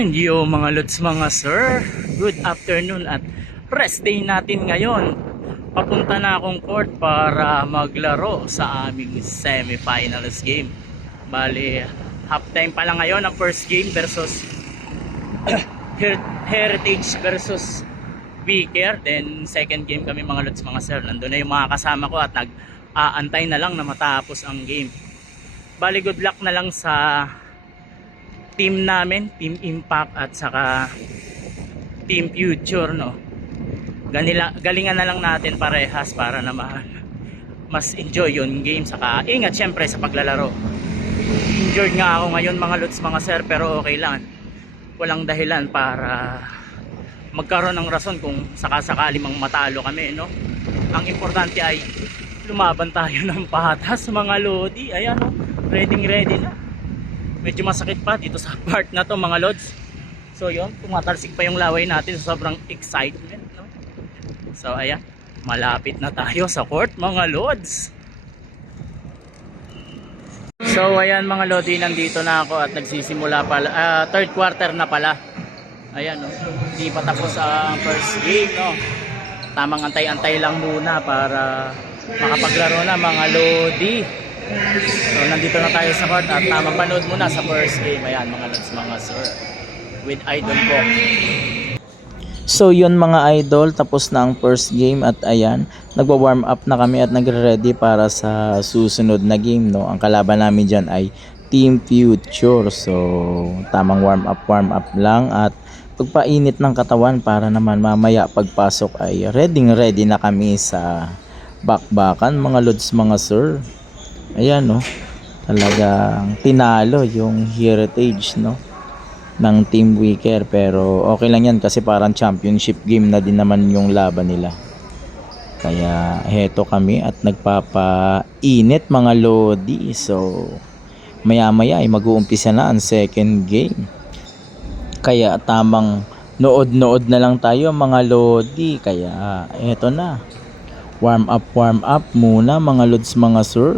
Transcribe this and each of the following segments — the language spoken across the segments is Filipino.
And yo mga lods mga sir, good afternoon at rest day natin ngayon. Papunta na akong court para maglaro sa aming semi-finals game. Bali, halftime pa lang ngayon ang first game versus Heritage versus Vicker. Then second game kami mga lods mga sir. Nandun na yung mga kasama ko at nag-aantay na lang na matapos ang game. Bali, good luck na lang sa team namin, Team Impact at saka Team Future, no. Galingan na lang natin parehas para naman mas enjoy yung game, saka ingat syempre sa paglalaro. Injured nga ako ngayon mga lods mga sir, pero okay lang. Walang dahilan para magkaroon ng rason kung sakasakali mang matalo kami, no. Ang importante ay lumaban tayo ng patas mga lodi. Ayan, no. Ready na. Medyo masakit pa dito sa part na to mga lods. So yun, tumatalsik pa yung laway natin sa sobrang excitement, no? So ayan, malapit na tayo sa court mga lods. So ayan mga lodi, nandito na ako at nagsisimula pala, third quarter na pala. Ayan, no? Hindi pa tapos ang first game, no? Tamang antay-antay lang muna para makapaglaro na mga lodi. So nandito na tayo sa court at mapanood muna sa first game. Ayan mga lods mga sir, with idol po. So yun mga idol, tapos na ang first game at ayan, nagwa-warm up na kami at nagre-ready para sa susunod na game, no. Ang kalaban namin dyan ay Team Future. So tamang warm up lang at pagpainit ng katawan para naman mamaya pagpasok ay ready na kami sa bakbakan mga lods mga sir. Ayan, no, talagang tinalo yung Heritage, no, ng Team Vicker, pero okay lang yan kasi parang championship game na din naman yung laban nila. Kaya heto kami at nagpapainit mga lodi. So maya ay mag-uumpisa na ang second game. Kaya tamang nood na lang tayo mga lodi. Kaya heto na, warm up muna mga lods mga sir.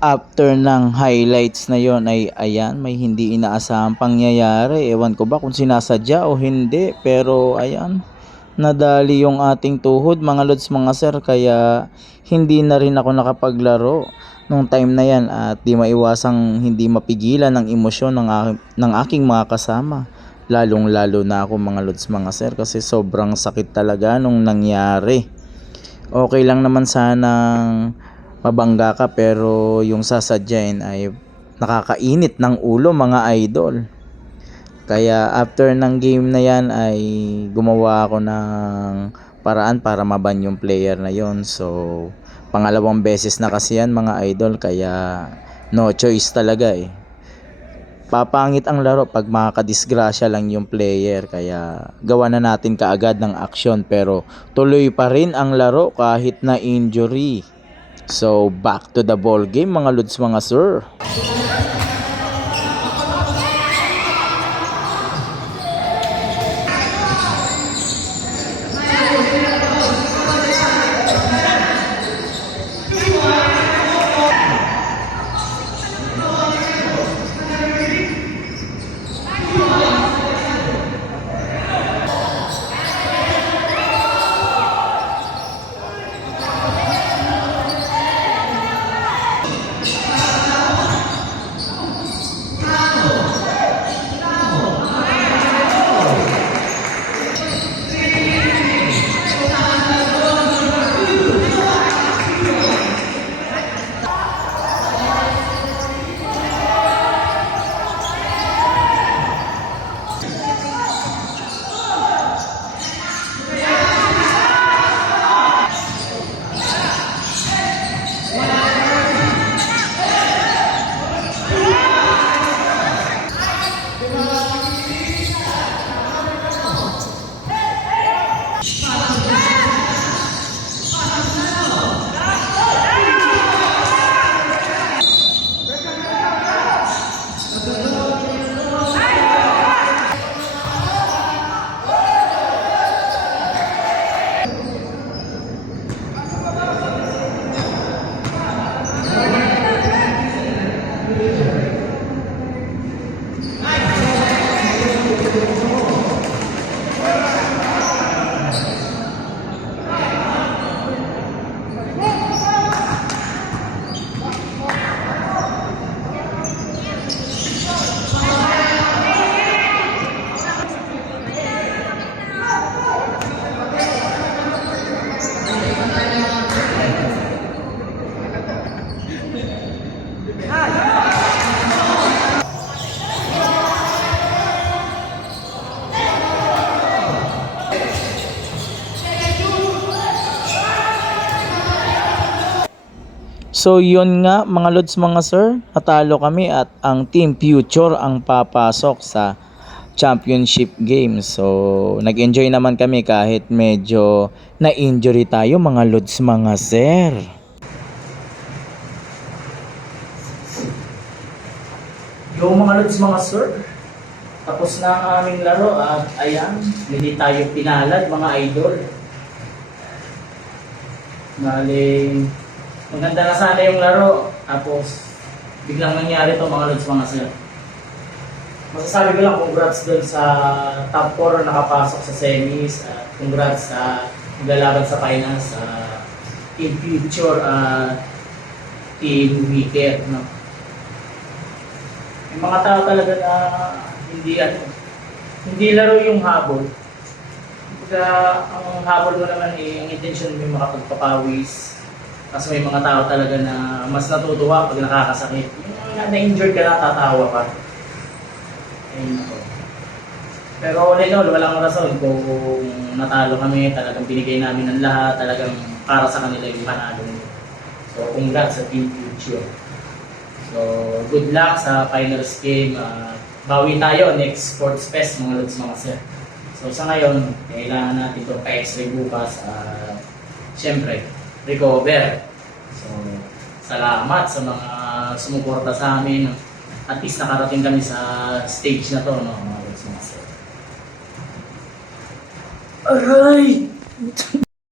After ng highlights na yon ay ayan, may hindi inaasahang pangyayari. Ewan ko ba kung sinasadya o hindi, pero ayan, nadali yung ating tuhod mga lods mga sir, kaya hindi na rin ako nakapaglaro nung time na yan at di maiwasang hindi mapigilan ng emosyon ng aking mga kasama. Lalong lalo na ako mga lods mga sir kasi sobrang sakit talaga nung nangyari. Okay lang naman sanang mabangga ka pero yung sasadyain ay nakakainit ng ulo mga idol. Kaya after ng game na yan ay gumawa ako ng paraan para maban yung player na yon. So pangalawang beses na kasi yan mga idol, kaya no choice talaga eh. Papangit ang laro pag makakadisgrasya lang yung player, kaya gawa na natin kaagad ng aksyon pero tuloy pa rin ang laro kahit na injury. So back to the ball game mga lods mga sir. So yun nga mga lods mga sir, natalo kami at ang Team Future ang papasok sa championship game. So, nag-enjoy naman kami kahit medyo na-injury tayo mga lods mga sir. Yung mga lods mga sir, tapos na ang aming laro at ayan, hindi tayo pinalad mga idol. Bali, maganda na sana yung laro, tapos biglang nangyari to mga lods mga sir. Masasabi ko lang congrats dun sa top 4 nakapasok sa semis at congrats sa maglalaban sa finals sa Team Future at Team Wicked. No? May mga tao talaga na hindi laro yung habol. Kumbaga, ang habol mo naman ang intention mo yung makapagpapawis. Kasi may mga tao talaga na mas natutuwa pag nakakasakit. Yung na-injured ka na, tatawa ka. Ayun ako. Pero all in all, walang rason kung natalo kami, talagang binigay namin ng lahat, talagang para sa kanila yung panalo. So, congrats sa Team Future. So, good luck sa finals game. Bawi tayo next Sports Fest mga lods mga sir. So, sa ngayon, kailangan natin ito pa-x-ray bukas. Siyempre, recover. So, salamat sa mga sumuporta sa amin. At least nakarating kami sa stage na to, no? Mga lods mga sir. Aray!